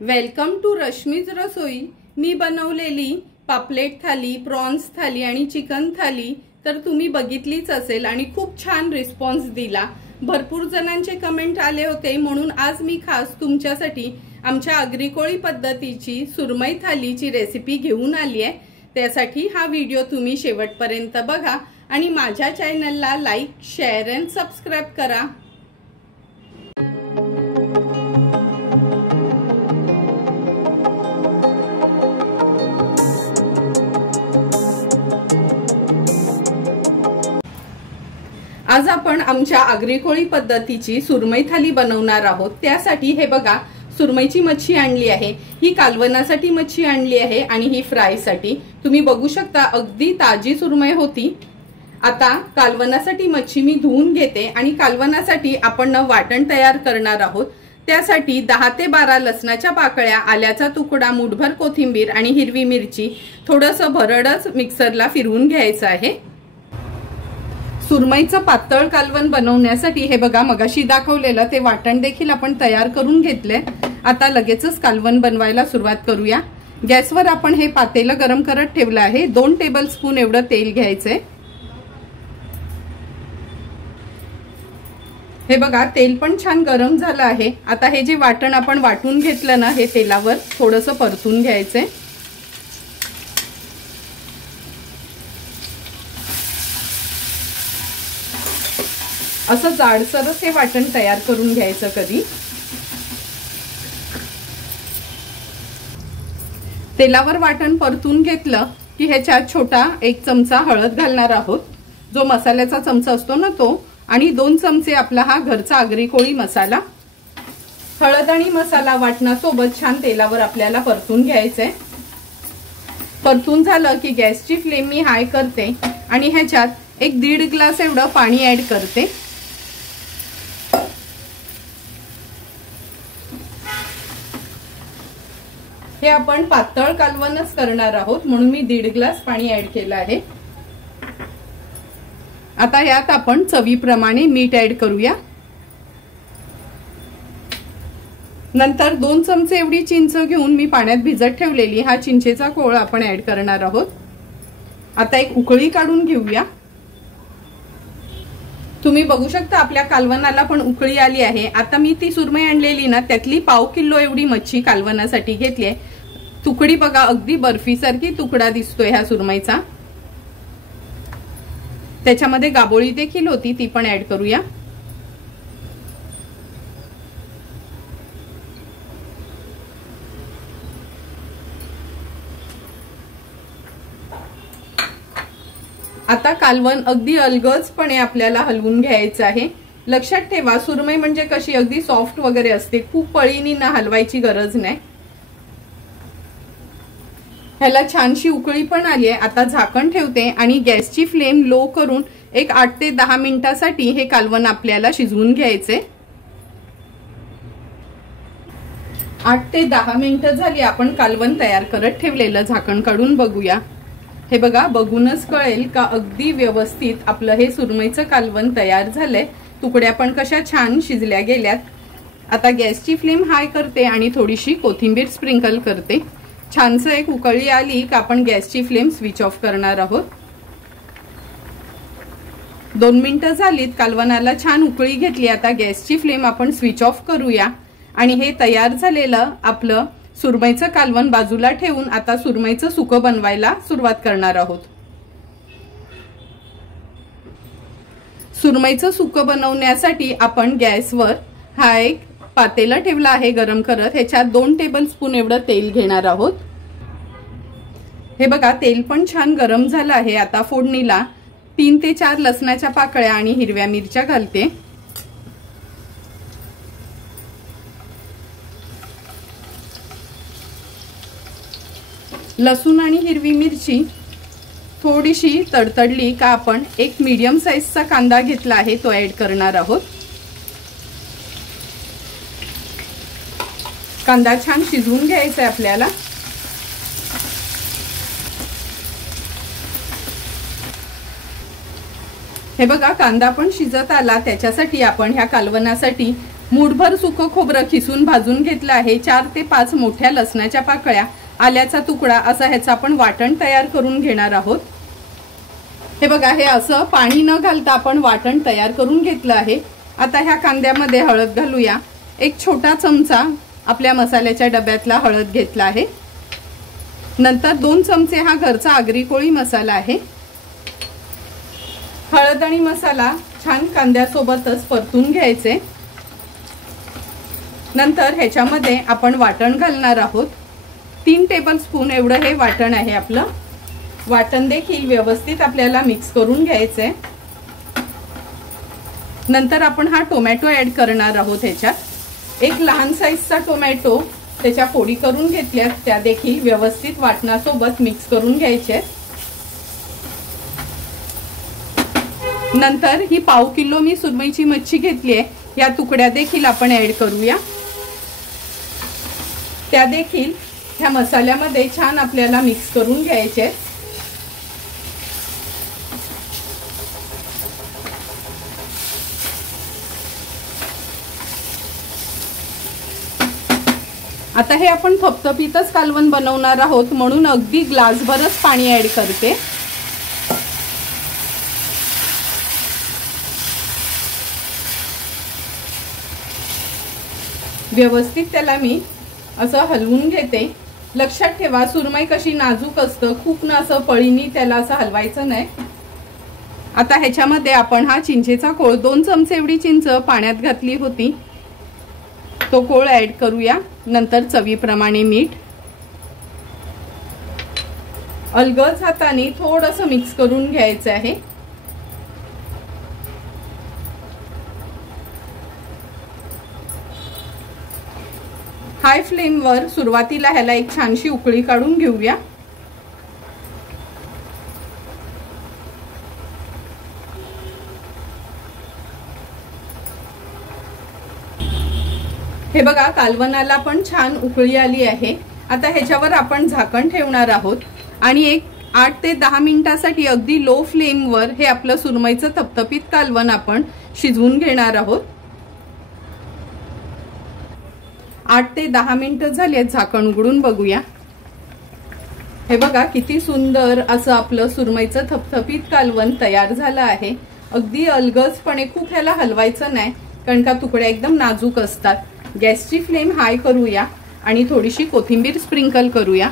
Welcome to Rashmi's रसोई। मी बनवलेली पापलेट थाली, prawns थाली आणि चिकन थाली तर तुम्ही बघितलीच असेल आणि खूप छान रिस्पॉन्स दिला। भरपूर जणांचे कमेंट आले होते, म्हणून आज मी खास तुमच्यासाठी आमच्या आगरी-कोळी पद्धतीची सुरमई थालीची रेसिपी घेऊन आली आहे। त्यासाठी हा व्हिडिओ तुम्ही शेवटपर्यंत बघा आणि माझ्या चॅनलला लाईक, शेअर आणि सबस्क्राइब करा। आज आपण आमच्या आगरी-कोळी पद्धतीची सुरमई थाली बनवणार आहोत। त्यासाठी हे बघा, सुरमईची मच्छी आणली आहे। ही कालवणासाठी मच्छी आणली आहे आणि ही फ्राय साठी। तुम्ही बघू शकता अगदी ताजी सुरमई होती। आता कालवणासाठी मच्छी मी धुवून घेते आणि कालवणासाठी आपण वाटण तयार करणार आहोत। त्यासाठी 10 ते 12 लसणाच्या पाकळ्या, आल्याचा तुकडा, मुठभर कोथिंबीर आणि हिरवी मिरची थोडंसं भरडच मिक्सरला फिरवून घ्यायचं आहे। सुरमईचं पातळ कालवण बनवण्यासाठी हे बघा, मगाशी दाखवलेलं ते वाटण देखील आपण तयार करून घेतले। आता लगेचच कालवण बनवायला सुरुवात करूया। गॅसवर आपण हे पातेलं गरम करत ठेवलं आहे। 2 टेबलस्पून एवढं तेल घ्यायचंय। हे बघा, तेल पण छान गरम झालं आहे। आता हे जे वाटण आपण वाटून घेतलं ना, हे तेलावर थोडंसं परतून घ्यायचंय। असं जाडसरच हे वाटण तयार करून घ्यायचं कधी। तेलावर वाटण परतून घेतलं की ह्याच्यात छोटा 1 चमचा हळद घालणार आहोत, जो मसाल्याचा चमचा असतो ना तो, आणि 2 चमचे आपला हा घरचा आगरी-कोळी मसाला। हळद आणि मसाला वाटणासोबत छान तेलावर आपल्याला परतून घ्यायचंय। परतून झालं की गॅसची फ्लेम मी हाय करते आणि ह्याच्यात 1-1.5 ग्लास एवढं पाणी ऍड करते। हे आपण पातळ कालवणच करणार आहोत, म्हणून मी 1.5 ग्लास पाणी ऍड केलं आहे। आता यात आपण चवीप्रमाणे मीठ ऍड करूया। नंतर 2 चमचे एवढी चिंच घेऊन मी पाण्यात भिजत ठेवलेली हा चिंचेचा कोळ आपण ऍड करणार आहोत। आता एक उकळी काढून घेऊया। तुम्ही बघू शकता आपल्या कालवणाला पण उकळी आली आहे। आता मी ती सुरमई आणलेली ना, त्यातली 1/2 किलो एवढी मच्छी कालवणासाठी घेतली आहे। तुकडी बघा, अगदी बर्फीसारखी तुकडा दिसतोय ह्या सुरमईचा। त्याच्यामध्ये गाबोळी देखील होती, ती पण ऍड करूया। आता कालवण अगदी अलगदपणे आपल्याला हलवून घ्यायचं आहे। लक्षात ठेवा, सुरमई म्हणजे कशी अगदी सॉफ्ट वगैरे असते, खूप पळीनी ना हलवायची गरज नाही। ह्याला छानशी उकळी पण आली आहे। आता झाकण ठेवते आणि गॅसची फ्लेम लो करून एक 8 ते 10 मिनिटांसाठी हे कालवण आपल्याला शिजवून घ्यायचे। 8 ते 10 मिनिटं झाली आपण कालवण तयार करत ठेवलेलं। झाकण काढून बघूया। हे बघा, बघूनच कळेल का अगदी व्यवस्थित आपलं हे सुरमईचं कालवण तयार झालंय। तुकड्या पण कशा छान शिजल्या गेल्यात। आता गॅसची फ्लेम हाय करते आणि थोडीशी कोथिंबीर स्प्रिंकल करते। छानसं एक उकळी आली का आपण गॅसची फ्लेम स्विच ऑफ करणार आहोत। 2 मिनिटं झालीत, कालवणाला छान उकळी घेतली। आता गॅसची फ्लेम आपण स्विच ऑफ करूया आणि हे तयार झालेलं आपलं सुरमईचं कालवण बाजूला ठेवून आता सुरमईचं सुकं बनवायला सुरुवात करणार आहोत। सुरमईचं सुकं बनवण्यासाठी आपण गॅसवर हा एक पातेलं ठेवला आहे गरम करत। ह्याच्यात 2 टेबलस्पून एवढं तेल घेणार आहोत। हे बघा, तेल पण छान गरम झालं आहे। आता फोडणीला 3 ते 4 लसणाच्या पाकळ्या आणि हिरव्या मिरच्या घालते। लसूण आणि हिरवी मिरची थोडीशी तडतडली का आपण एक मीडियम साईजचा कांदा घेतला आहे, तो ऍड करणार आहोत। कांदा छान शिजवून घ्यायचा आहे आपल्याला। हे बघा, कांदा पण शिजत आला। त्याच्यासाठी आपण ह्या कालवणासाठी मूठभर सुकं खोबरं खिसून भाजून घेतलं आहे। 4 ते 5 मोठ्या लसणाच्या पाकळ्या, आल्याचा तुकडा असा ह्याचं आपण वाटण तयार करून घेणार आहोत। हे बघा, हे असं पाणी न घालता आपण वाटण तयार करून घेतलं आहे। आता ह्या कांद्यामध्ये हळद घालूया। एक छोटा चमचा आपल्या मसाल्याच्या डब्यातला हळद घेतला आहे। नंतर 2 चमचे हा घरचा आगरी कोळी मसाला आहे। हळद आणि मसाला छान कांद्यासोबतच परतून घ्यायचे। नंतर ह्याच्यामध्ये आपण वाटण घालणार आहोत। 3 टेबलस्पून एवढं हे वाटण आहे आपलं। वाटण देखील व्यवस्थित आपल्याला मिक्स करून घ्यायचे। नंतर आपण हा टोमॅटो ऍड करणार आहोत। ह्याच्यात एक लहान साईजचा टोमॅटो त्याच्या फोडी करून घेतल्यात, त्या देखील व्यवस्थित वाटणासोबत मिक्स करून घ्यायचे। नंतर ही पाव किलो मी सुरमईची मच्छी घेतली आहे, या तुकड्या देखील आपण ऍड करूया। त्या देखील ह्या मसाल्यामध्ये छान आपल्याला मिक्स करून घ्यायचे। आता हे आपण थपथपीतच कालवण बनवणार आहोत, म्हणून अगदी ग्लासभरच पाणी ऍड करते। व्यवस्थित त्याला मी असं हलवून घेते। लक्षात ठेवा, सुरमई कशी नाजूक असतं, खूप ना असं पळीनी त्याला असं हलवायचं नाही। आता ह्याच्यामध्ये आपण हा चिंचेचा कोळ 2 चमचे एवढी चिंच पाण्यात घातली होती, तो कोळ ऍड करूया। नंतर चवीप्रमाणे मीठ, अलगद हाताने थोडंसं मिक्स करून घ्यायचं आहे। हाय फ्लेमवर सुरुवातीला ह्याला एक छानशी उकळी काढून घेऊया। हे बघा, कालवणाला पण छान उकळी आली आहे। आता ह्याच्यावर आपण झाकण ठेवणार आहोत आणि एक 8 ते 10 मिनिटांसाठी अगदी लो फ्लेमवर हे आपलं सुरमईचं थपथपीत कालवण आपण शिजवून घेणार आहोत। 8 ते 10 मिनिटं झाली, झाकण उघडून बघूया। हे बघा, किती सुंदर असं आपलं सुरमईचं थपथपीत कालवण तयार झालं आहे। अगदी अलगदपणे, खूप ह्याला हलवायचं नाही, कारण का तुकड्या एकदम नाजूक असतात। गॅसची फ्लेम हाय करूया आणि थोडीशी कोथिंबीर स्प्रिंकल करूया।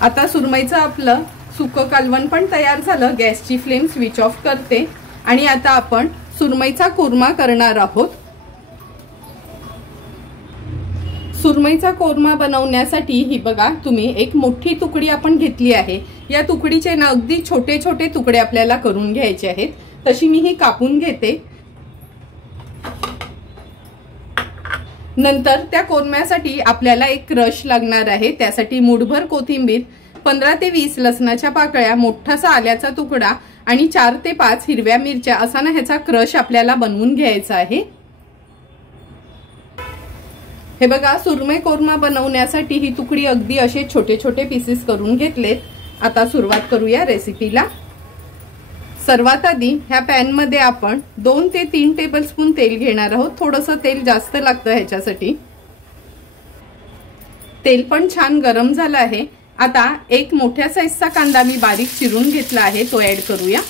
आता सुरमईचं आपलं सुकं कालवण पण तयार झालं। गॅसची फ्लेम स्विच ऑफ करते आणि आता आपण सुरमईचा कोरमा करणार आहोत। सुरमईचा कोरमा बनवण्यासाठी ही बघा, तुम्ही एक मोठी तुकडी आपण घेतली आहे। या तुकडीचे ना अगदी छोटे छोटे तुकडे आपल्याला करून घ्यायचे आहेत, तशी मी ही कापून घेते। नंतर त्या कोरम्यासाठी आपल्याला एक क्रश लागणार आहे, त्यासाठी मूठभर कोथिंबीर, 15 ते 20 लसणाच्या पाकळ्या, मोठासा आल्याचा तुकडा आणि 4 ते 5 हिरव्या मिरच्या असा ना ह्याचा क्रश आपल्याला बनवून घ्यायचा आहे। हे बघा, सुरमई कोरमा बनवण्यासाठी ही तुकडी अगदी असे छोटे छोटे पीसेस करून घेतलेत। आता सुरुवात करूया रेसिपीला। सर्वात आधी ह्या पॅन मध्ये आपण 2 ते 3 टेबलस्पून तेल घेणार आहोत। थोडंसं तेल जास्त लागतं ह्याच्यासाठी। तेल पण छान गरम झालं आहे। आता एक मोठ्या साईजचा कांदा मी बारीक चिरून घेतला आहे, तो ऍड करूया।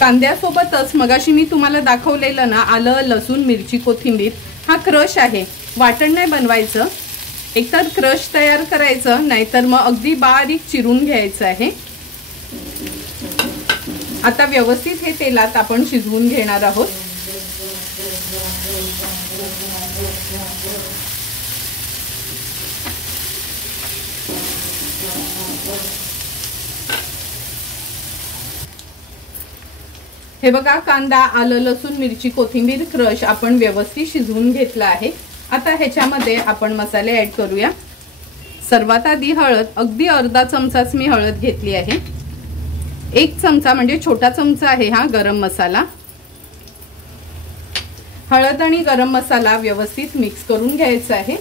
कांद्यासोबतच मगाशी मी तुम्हाला दाखवलेलं ना आलं, लसूण, मिरची, कोथिंबीर, हा क्रश आहे। वाटण नाही बनवायचं, एकतर क्रश तयार करायचं, नाहीतर मग अगदी बारीक चिरून घ्यायचं आहे। आता व्यवस्थित हे तेलात आपण शिजवून घेणार आहोत। हे बघा, कांदा, आलं, लसूण, मिरची, कोथिंबीर, क्रश आपण व्यवस्थित शिजवून घेतला आहे। आता ह्याच्यामध्ये आपण मसाले ऍड करूया। सर्वात आधी हळद, अगदी अर्धा चमचाच मी हळद घेतली आहे। 1 चमचा म्हणजे छोटा चमचा आहे हा गरम मसाला। हळद आणि गरम मसाला व्यवस्थित मिक्स करून घ्यायचा आहे।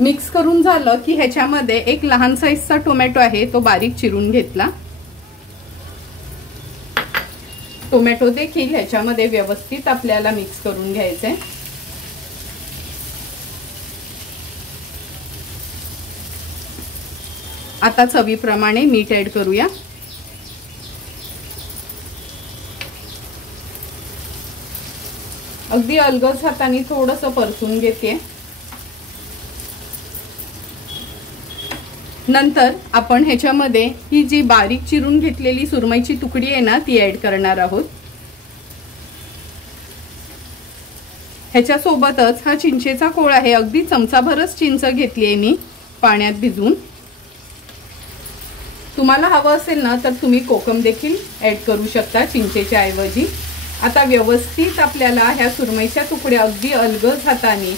मिक्स करून झालं की ह्याच्यामध्ये एक लहान साईजचा टोमॅटो आहे तो बारीक चिरून घेतला। टोमॅटो देखील ह्याच्यामध्ये व्यवस्थित आपल्याला मिक्स करून घ्यायचे। आता चवीप्रमाणे मीठ ऍड करूया। अगदी अलगद हाताने थोडंसं परतून घेते। नंतर आपण ह्याच्यामध्ये ही जी बारीक चिरून घेतलेली सुरमईची तुकडी आहे ना ती ऍड करणार आहोत। ह्याच्या सोबतच हा चिंचेचा कोळ आहे, अगदी चमचाभरच चिंच घेतली आहे मी पाण्यात भिजवून। तुम्हाला हवं असेल ना तर तुम्ही कोकम देखील ऍड करू शकता चिंचेच्या ऐवजी। आता व्यवस्थित आपल्याला ह्या सुरमईच्या तुकड्या अगदी अलगद हाताने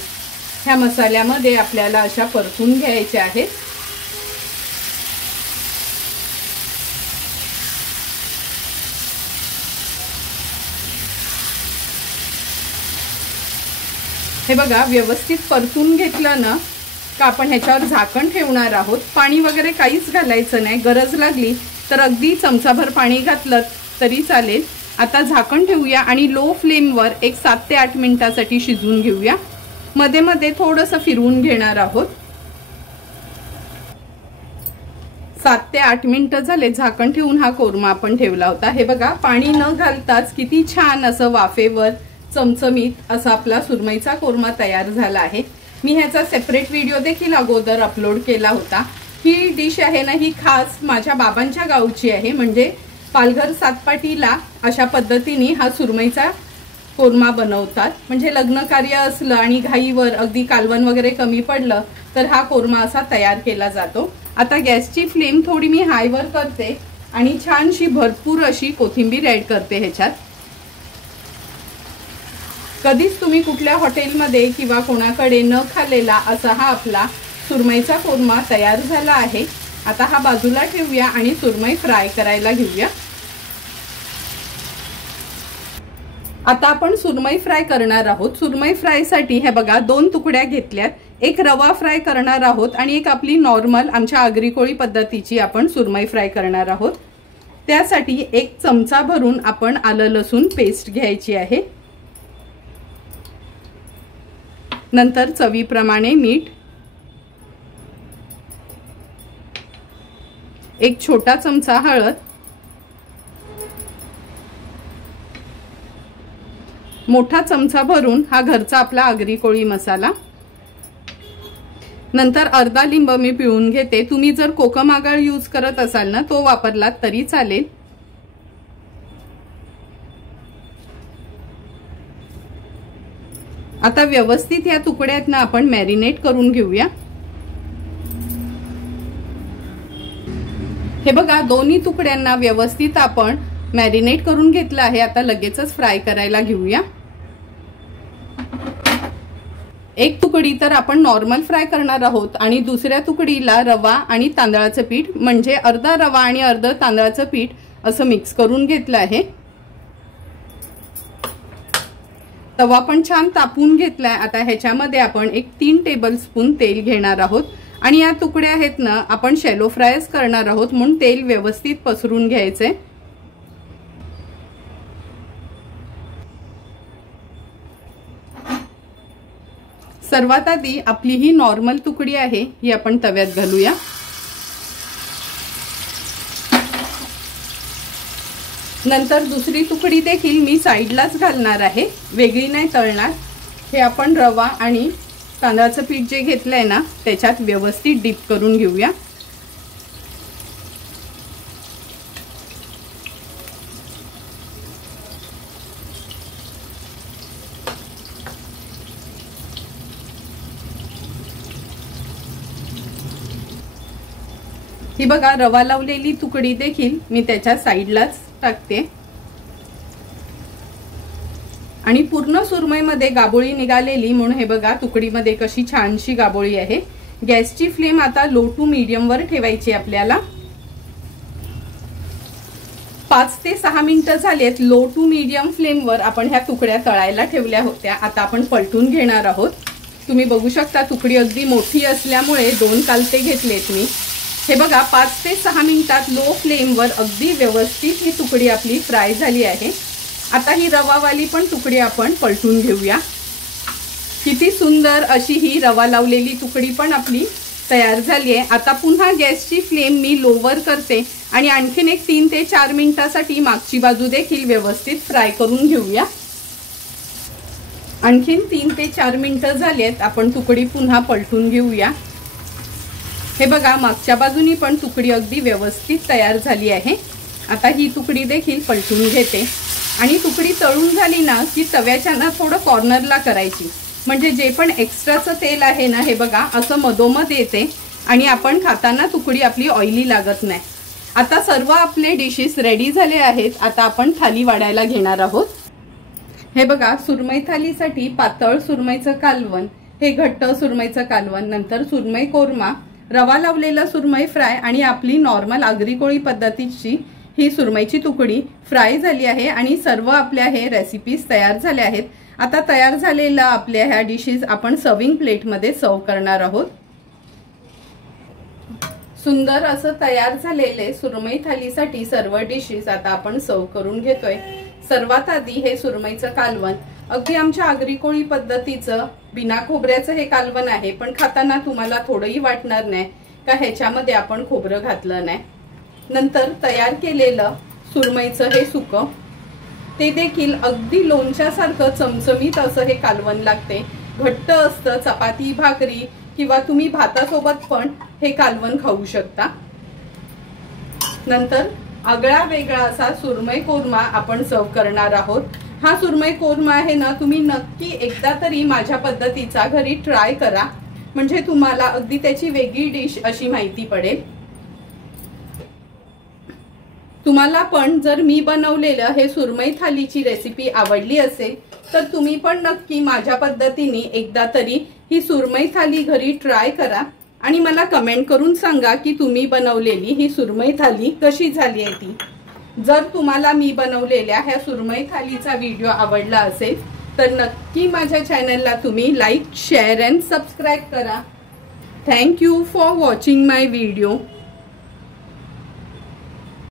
ह्या मसाल्यामध्ये आपल्याला अशा परतून घ्यायच्या आहेत। हे बघा व्यवस्थित परतून घेतलं ना का आपण ह्याच्यावर झाकण ठेवणार आहोत। पाणी वगैरे काहीच घालायचं नाही, गरज लागली तर अगदी चमचाभर पाणी घातलं तरी चालेल। आता झाकण ठेवूया आणि लो फ्लेमवर एक 7 ते 8 मिनिटांसाठी शिजवून घेऊया। मध्ये मध्ये थोडंसं फिरवून घेणार आहोत। 7 ते 8 मिनिटं झाले झाकण ठेवून हा कोरमा आपण ठेवला होता। हे बघा पाणी न घालताच किती छान असं वाफेवर चमचमीत असा आपला सुरमईचा कोरमा तयार झाला आहे। मी ह्याचा सेपरेट व्हिडिओ देखील अगोदर अपलोड केला होता। ही डिश आहे ना ही खास माझ्या बाबांच्या गावची आहे, म्हणजे पालघर सातपाटीला अशा पद्धतीने हा सुरमईचा कोरमा बनवतात। म्हणजे लग्न कार्य असलं आणि घाईवर अगदी कालवण वगैरे कमी पडलं तर हा कोरमा असा तयार केला जातो। आता गॅसची फ्लेम थोडी मी हायवर करते आणि छानशी भरपूर अशी कोथिंबीर ऍड करते ह्याच्यात। कधीच तुम्ही कुठल्या हॉटेलमध्ये किंवा कोणाकडे न खाल्लेला असा हा आपला सुरमईचा कोरमा तयार झाला आहे। आता हा बाजूला ठेवूया आणि सुरमई फ्राय करायला घेऊया। आता आपण सुरमई फ्राय करणार आहोत। सुरमई फ्राय साठी हे बघा 2 तुकड्या घेतल्यात, एक रवा फ्राय करणार आहोत आणि एक आपली नॉर्मल आमच्या आगरी कोळी पद्धतीची आपण सुरमई फ्राय करणार आहोत। त्यासाठी 1 चमचा भरून आपण आलं लसूण पेस्ट घ्यायची आहे। नंतर चवीप्रमाणे मीठ, 1 छोटा चमचा हळद, मोठा चमचा भरून हा घरचा आपला आगरी कोळी मसाला, नंतर अर्धा लिंब मी पिळून घेते। तुम्ही जर कोकम आगळ यूज करत असाल ना तो वापरलात तरी चालेल। आता व्यवस्थित या तुकड्यात ना आपण मॅरिनेट करून घेऊया। हे बघा दोन्ही तुकड्यांना व्यवस्थित आपण मॅरिनेट करून घेतलं आहे। आता लगेचच फ्राय करायला घेऊया। एक तुकडी तर आपण नॉर्मल फ्राय करणार आहोत आणि दुसऱ्या तुकडीला रवा आणि तांदळाचं पीठ म्हणजे अर्धा रवा आणि अर्धा तांदळाचं पीठ असं मिक्स करून घेतलं आहे। तवा पण छान तापून घेतलाय। आता ह्याच्यामध्ये आपण एक 3 टेबलस्पून तेल घेणार आहोत आणि या तुकड्या आहेत ना आपण शॅलो फ्रायच करणार आहोत, म्हणून तेल व्यवस्थित पसरून घ्यायचे। सर्वात आधी आपली ही नॉर्मल तुकडी आहे ही आपण तव्यात घालूया। नंतर दुसरी तुकडी देखील मी साइडलाच घालणार आहे, वेगळी नाही तळणार। हे आपण रवा आणि तांदळाचं पीठ जे घेतलंय ना त्याच्यात व्यवस्थित डीप करून घेऊया। ही बघा रवा लावलेली तुकडी देखील मी त्याच्या साइडलाच टाकते आणि पूर्ण सुरमईमध्ये गाबोळी निघालेली, म्हणून हे बघा तुकडीमध्ये कशी छानशी गाबोळी आहे। गॅसची फ्लेम आता लो टू मीडियम वर ठेवायची आपल्याला। 5 ते 6 मिनिटं झालेत लो टू मीडियम फ्लेम वर आपण ह्या तुकड्या तळायला ठेवल्या होत्या। आता आपण पलटून घेणार आहोत। तुम्ही बघू शकता तुकडी अगदी मोठी असल्यामुळे 2 कालते घेतलेत मी। हे बघा 5 ते 6 मिनिटात लो फ्लेमवर अगदी व्यवस्थित ही तुकडी आपली फ्राय झाली आहे। आता ही रवावाली पण तुकडी आपण पलटून घेऊया। किती सुंदर अशी ही रवा लावलेली तुकडी पण आपली तयार झाली आहे। आता पुन्हा गॅसची फ्लेम मी लोवर करते आणि आणखीन एक 3 ते 4 मिनिटांसाठी मागची बाजू देखील व्यवस्थित फ्राय करून घेऊया। आणखीन 3 ते 4 मिनिटं झालेत, आपण तुकडी पुन्हा पलटून घेऊया। हे बघा मागच्या बाजूनी पण तुकडी अगदी व्यवस्थित तयार झाली आहे। आता ही तुकडी देखील पलटून घेते आणि तुकडी तळून झाली ना की तव्याच्या ना थोडं कॉर्नरला करायची, म्हणजे जे पण एक्स्ट्राचं तेल आहे ना हे बघा असं मधोमध येते आणि आपण खाताना तुकडी आपली ऑइली लागत नाही। आता सर्व आपले डिशेस रेडी झाले आहेत। आता आपण थाली वाढायला घेणार आहोत। हे बघा सुरमई थालीसाठी पातळ सुरमईचं कालवण, हे घट्ट सुरमईचं कालवण, नंतर सुरमई कोरमा, रवा लावलेला सुरमई फ्राय आणि आपली नॉर्मल आगरी कोळी पद्धतीची ही सुरमईची तुकडी फ्राय झाली आहे आणि सर्व आपल्या हे रेसिपीज तयार झाल्या आहेत। आता तयार झालेल्या आपल्या ह्या डिशेस आपण सर्विंग प्लेटमध्ये सर्व करणार आहोत। सुंदर असं तयार झालेले सुरमई थालीसाठी सर्व डिशेस आता आपण सर्व करून घेतोय। सर्वात आधी हे सुरमईचं कालवण, अगदी आमच्या आगरी कोळी पद्धतीचं बिना खोबऱ्याचं हे कालवण आहे, पण खाताना तुम्हाला थोडंही वाटणार नाही का ह्याच्यामध्ये आपण खोबरं घातलं नाही। नंतर तयार केलेलं सुरमईचं हे सुकं, ते देखील अगदी लोणच्यासारखं चमचमीत असं हे कालवण लागते, घट्ट असतं, चपाती भाकरी किंवा तुम्ही भातासोबत पण हे कालवण खाऊ शकता। नंतर आगळा वेगळा असा सुरमई कोरमा आपण सर्व करणार आहोत। हा सुरमई कोरमा आहे ना, तुम्ही नक्की एकदा तरी माझ्या पद्धतीचा घरी ट्राय करा, म्हणजे तुम्हाला अगदी त्याची वेगळी डिश अशी माहिती पडेल। तुम्हाला पण जर मी बनवलेलं हे सुरमई थालीची रेसिपी आवडली असेल तर तुम्ही पण नक्की माझ्या पद्धतीने एकदा तरी ही सुरमई थाली घरी ट्राय करा आणि मला कमेंट करून सांगा की तुम्ही बनवलेली ही सुरमई थाली कशी झाली आहे ती। जर तुम्हाला मी बनवलेल्या ह्या सुरमई थालीचा व्हिडिओ आवडला असेल तर नक्की माझ्या चॅनलला तुम्ही लाईक, शेअर अँड सबस्क्राईब करा। Thank you for watching my video.